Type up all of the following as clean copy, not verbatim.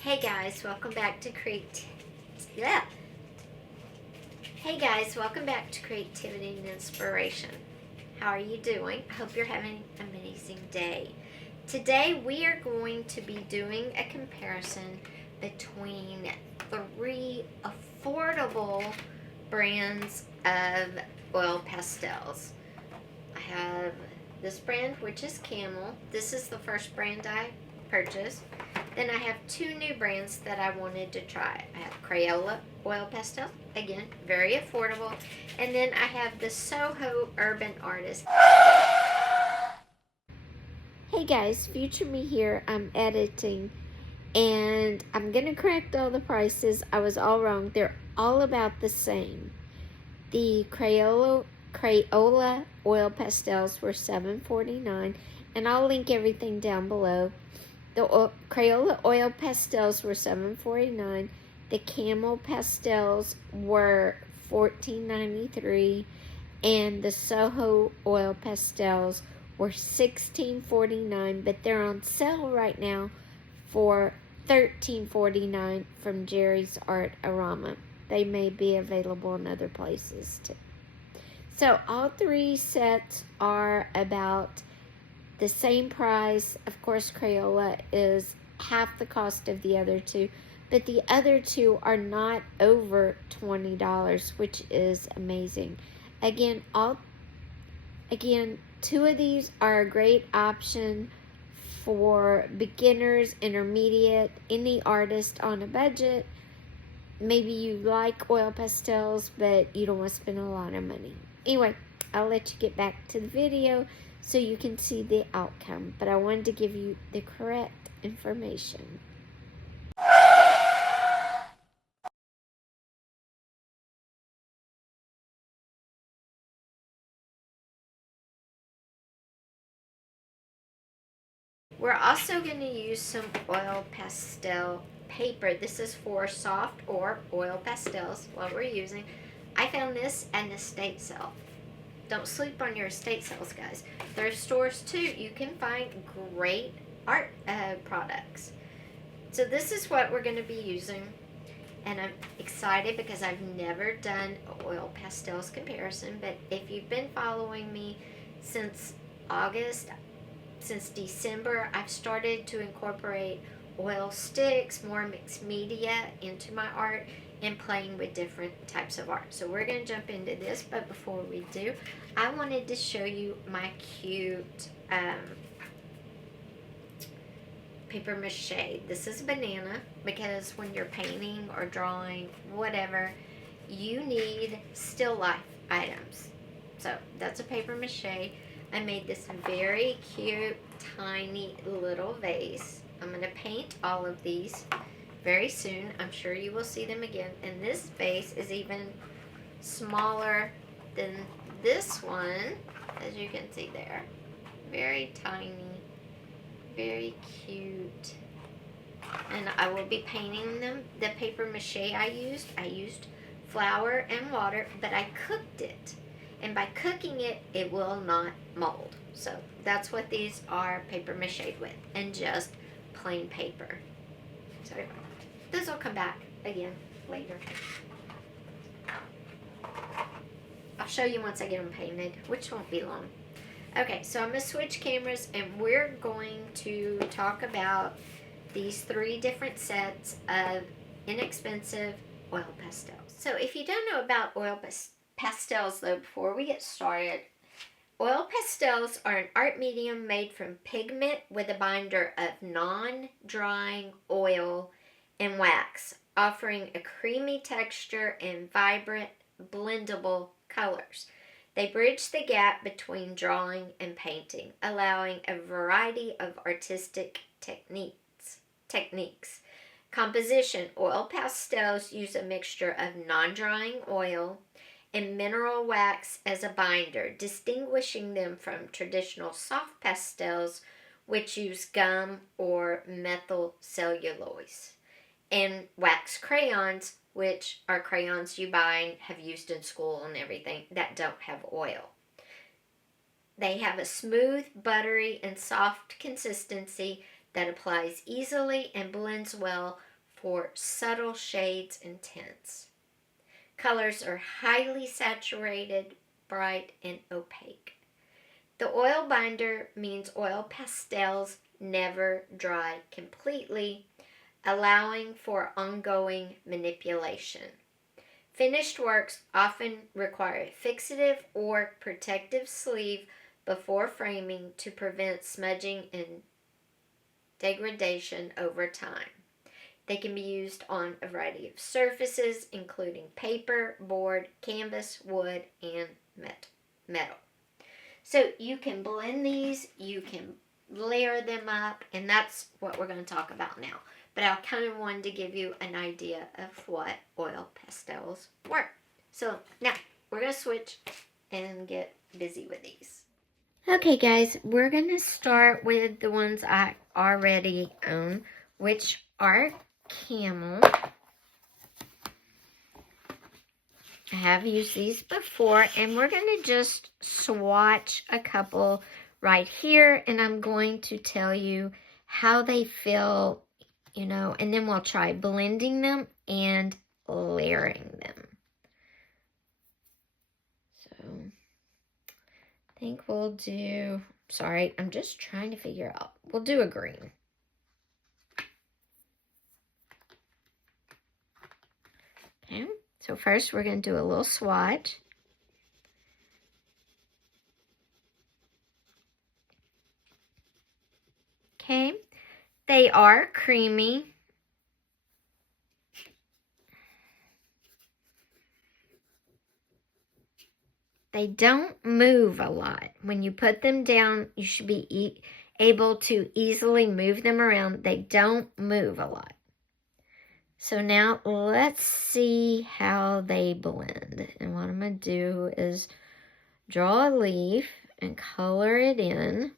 Hey guys, welcome back to yeah. Hey guys, welcome back to Creativity and Inspiration. How are you doing? I hope you're having an amazing day. Today we are going to be doing a comparison between three affordable brands of oil pastels. I have this brand, which is Camel. This is the first brand I purchased. Then I have two new brands that I wanted to try. I have Crayola Oil Pastels, again, very affordable. And then I have the Soho Urban Artist. Hey guys, future me here. I'm editing and I'm gonna correct all the prices. I was all wrong. They're all about the same. The Crayola oil pastels were $7.49, and I'll link everything down below. The Crayola oil pastels were $7.49. The Camel pastels were $14.93, and the Soho oil pastels were $16.49. But they're on sale right now for $13.49 from Jerry's Art Aroma. They may be available in other places too. So all three sets are about the same price. Of course, Crayola is half the cost of the other two, but the other two are not over $20, which is amazing. Again, two of these are a great option for beginners, intermediate, any artist on a budget. Maybe you like oil pastels, but you don't want to spend a lot of money. Anyway, I'll let you get back to the video so you can see the outcome. But I wanted to give you the correct information. We're also going to use some oil pastel paper. This is for soft or oil pastels, what we're using. I found this at an estate sale. Don't sleep on your estate sales, guys. There's stores too. You can find great art products. So this is what we're going to be using. And I'm excited because I've never done oil pastels comparison. But if you've been following me since August, since December, I've started to incorporate oil sticks, more mixed media into my art, and playing with different types of art. So we're going to jump into this, but before we do, I wanted to show you my cute paper mache. This is banana because when you're painting or drawing, whatever, you need still life items. So that's a paper mache. I made this very cute, tiny little vase. I'm going to paint all of these very soon. I'm sure you will see them again. And this vase is even smaller than this one, as you can see there. Very tiny, very cute. And I will be painting them. The paper mache I used flour and water, but I cooked it. And by cooking it, it will not mold. So that's what these are paper mache with, and just plain paper. So this will come back again later. I'll show you once I get them painted, which won't be long. Okay, so I'm going to switch cameras, and we're going to talk about these three different sets of inexpensive oil pastels. So if you don't know about oil pastels, though, before we get started, oil pastels are an art medium made from pigment with a binder of non-drying oil and wax, offering a creamy texture and vibrant, blendable colors. They bridge the gap between drawing and painting, allowing a variety of artistic techniques. Composition: oil pastels use a mixture of non-drying oil and mineral wax as a binder, distinguishing them from traditional soft pastels, which use gum or methyl cellulose, and wax crayons, which are crayons you buy and have used in school and everything, that don't have oil. They have a smooth, buttery, and soft consistency that applies easily and blends well for subtle shades and tints. Colors are highly saturated, bright, and opaque. The oil binder means oil pastels never dry completely, allowing for ongoing manipulation. Finished works often require a fixative or protective sleeve before framing to prevent smudging and degradation over time. They can be used on a variety of surfaces, including paper, board, canvas, wood, and metal. So you can blend these, you can layer them up, and that's what we're going to talk about now. But I kind of wanted to give you an idea of what oil pastels were. So now we're going to switch and get busy with these. Okay guys, we're going to start with the ones I already own, which are Camel. I have used these before, and we're going to just swatch a couple right here, and I'm going to tell you how they feel, and then we'll try blending them and layering them. So I think we'll do, sorry, I'm just trying to figure out, we'll do a green. Okay. So first we're going to do a little swatch. Okay, they are creamy. They don't move a lot. When you put them down, you should be able to easily move them around. They don't move a lot. So now let's see how they blend. And what I'm going to do is draw a leaf and color it in.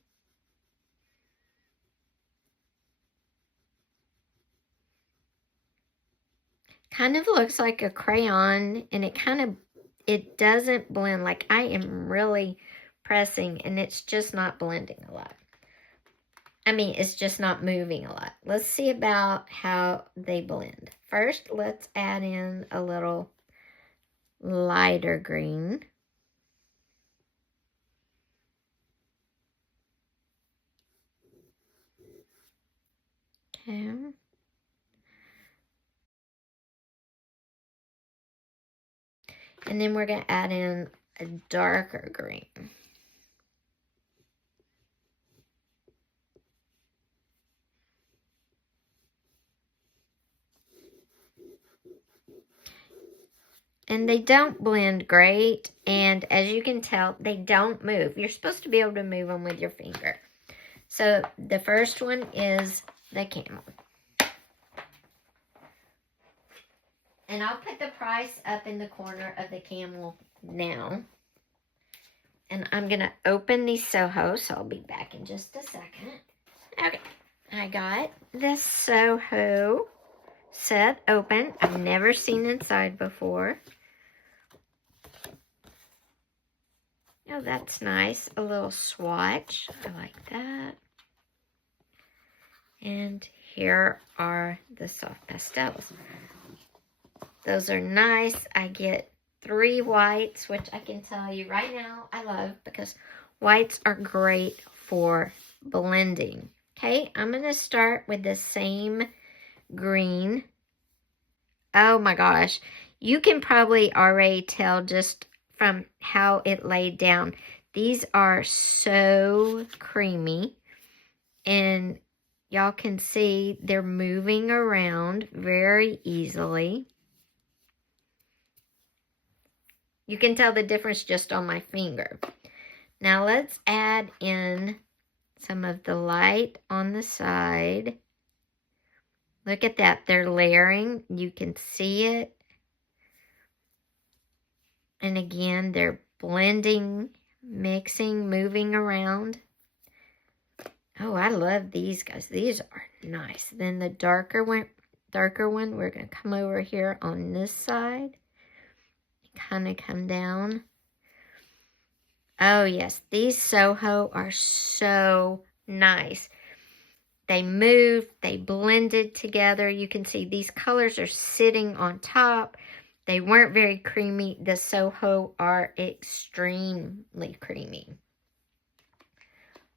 Kind of looks like a crayon, and it doesn't blend. Like, I am really pressing and it's just not blending a lot. I mean, it's just not moving a lot. Let's see about how they blend. First, let's add in a little lighter green. Okay. And then we're going to add in a darker green. And they don't blend great, and as you can tell, they don't move. You're supposed to be able to move them with your finger. So the first one is the Camel. And I'll put the price up in the corner of the Camel now. And I'm going to open these Soho, so I'll be back in just a second. Okay, I got this Soho set open. I've never seen inside before. Oh, that's nice. A little swatch. I like that. And here are the soft pastels. Those are nice. I get 3 whites, which I can tell you right now I love because whites are great for blending. Okay, I'm going to start with the same green. Oh my gosh. You can probably already tell just from how it laid down. These are so creamy, and y'all can see they're moving around very easily. You can tell the difference just on my finger. Now let's add in some of the light on the side. Look at that, they're layering. You can see it. And again, they're blending, mixing, moving around. Oh, I love these guys. These are nice. Then the darker one, we're going to come over here on this side. Kind of come down. Oh, yes. These Soho are so nice. They moved, they blended together. You can see these colors are sitting on top. They weren't very creamy. The Soho are extremely creamy.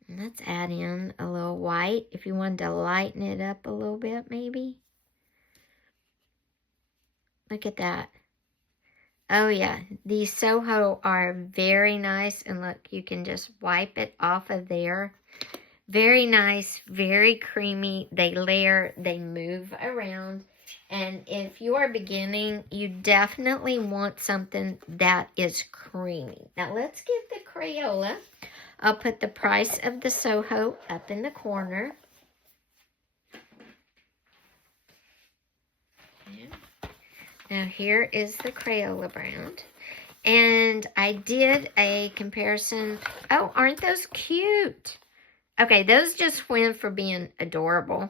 Let's add in a little white if you wanted to lighten it up a little bit, maybe. Look at that. Oh yeah, these Soho are very nice. And look, you can just wipe it off of there. Very nice, very creamy. They layer, they move around. And if you are beginning, you definitely want something that is creamy. Now let's get the Crayola. I'll put the price of the Soho up in the corner. Okay. Now here is the Crayola brand. And I did a comparison. Oh, aren't those cute? Okay, those just win for being adorable.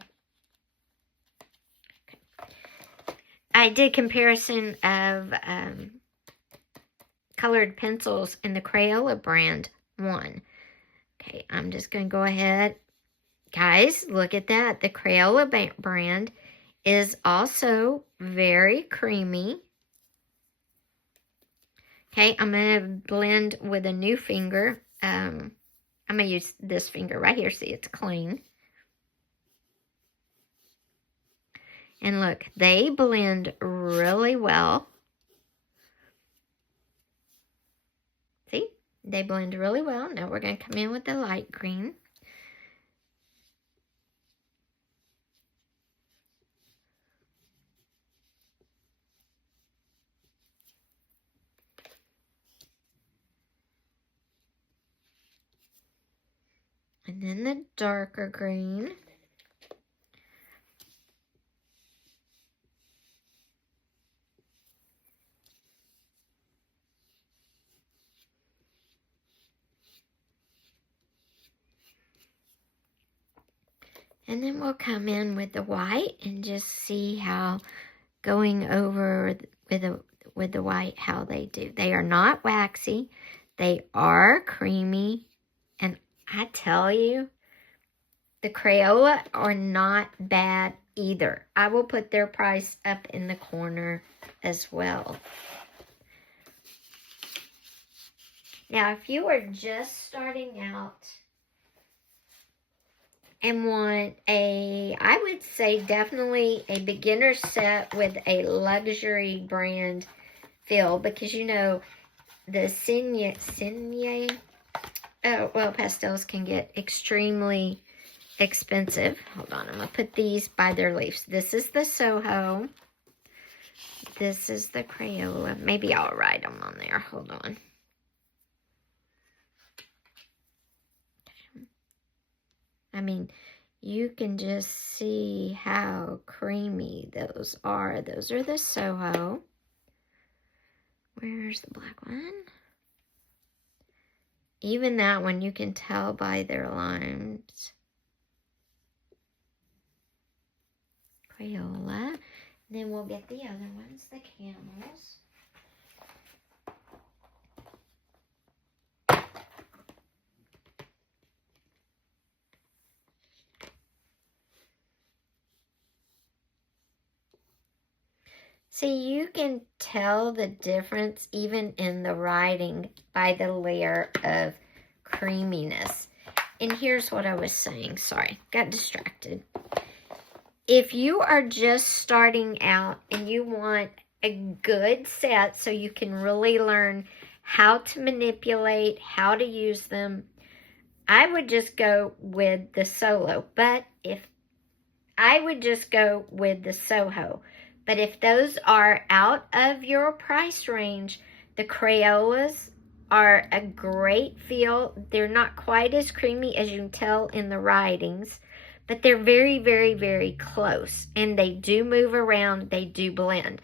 Okay. I did comparison of colored pencils in the Crayola brand one. Okay, I'm just going to go ahead. Guys, look at that. The Crayola brand is also very creamy. Okay, I'm going to blend with a new finger. I'm going to use this finger right here. See, it's clean. And look, they blend really well. See, they blend really well. Now we're going to come in with the light green. And then the darker green. And then we'll come in with the white and just see how going over with the white, how they do. They are not waxy. They are creamy. And I tell you, the Crayola are not bad either. I will put their price up in the corner as well. Now, if you are just starting out and want I would say definitely a beginner set with a luxury brand feel, because you know the pastels can get extremely expensive. Hold on, I'm going to put these by their leaves. This is the Soho. This is the Crayola. Maybe I'll write them on there. Hold on. I mean, you can just see how creamy those are. Those are the Soho. Where's the black one? Even that one, you can tell by their lines. Crayola. Then we'll get the other ones, the camels. See, you can tell the difference even in the writing by the layer of creaminess. And here's what I was saying. Sorry, got distracted. If you are just starting out and you want a good set so you can really learn how to manipulate, how to use them, I would just go with the Soho. But if those are out of your price range, the Crayolas are a great feel. They're not quite as creamy as you can tell in the writings, but they're very, very, very close. And they do move around. They do blend.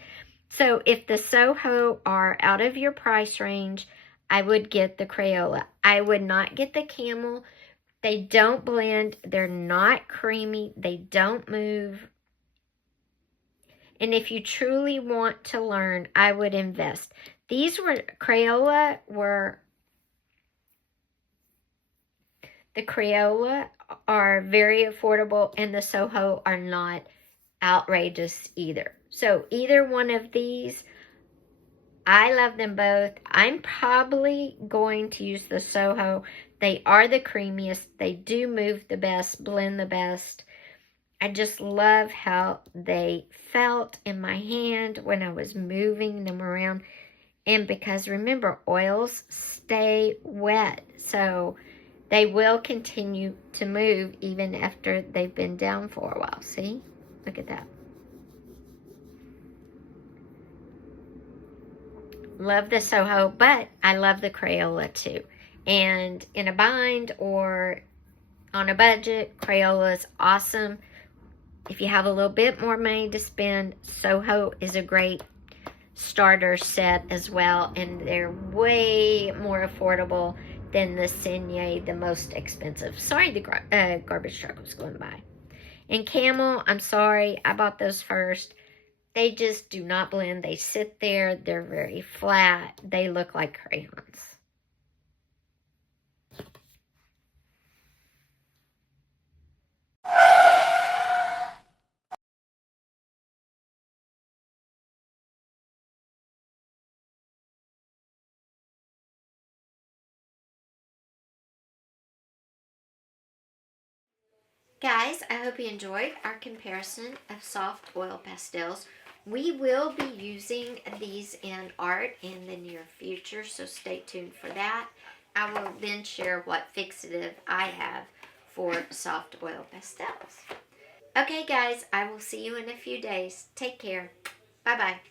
So if the Soho are out of your price range, I would get the Crayola. I would not get the Camel. They don't blend. They're not creamy. They don't move. And if you truly want to learn, I would invest. These Crayola were The Crayola are very affordable, and the Soho are not outrageous either. So either one of these, I love them both. I'm probably going to use the Soho. They are the creamiest. They do move the best, blend the best. I just love how they felt in my hand when I was moving them around. And because remember, oils stay wet, so they will continue to move even after they've been down for a while. See? Look at that. Love the Soho, but I love the Crayola too. And in a bind or on a budget, Crayola is awesome. If you have a little bit more money to spend, Soho is a great starter set as well, and they're way more affordable than the Signet, the most expensive. Sorry, the garbage truck was going by. And Camel, I'm sorry, I bought those first. They just do not blend. They sit there. They're very flat. They look like crayons. Guys, I hope you enjoyed our comparison of soft oil pastels. We will be using these in art in the near future, so stay tuned for that. I will then share what fixative I have for soft oil pastels. Okay guys, I will see you in a few days. Take care. Bye-bye.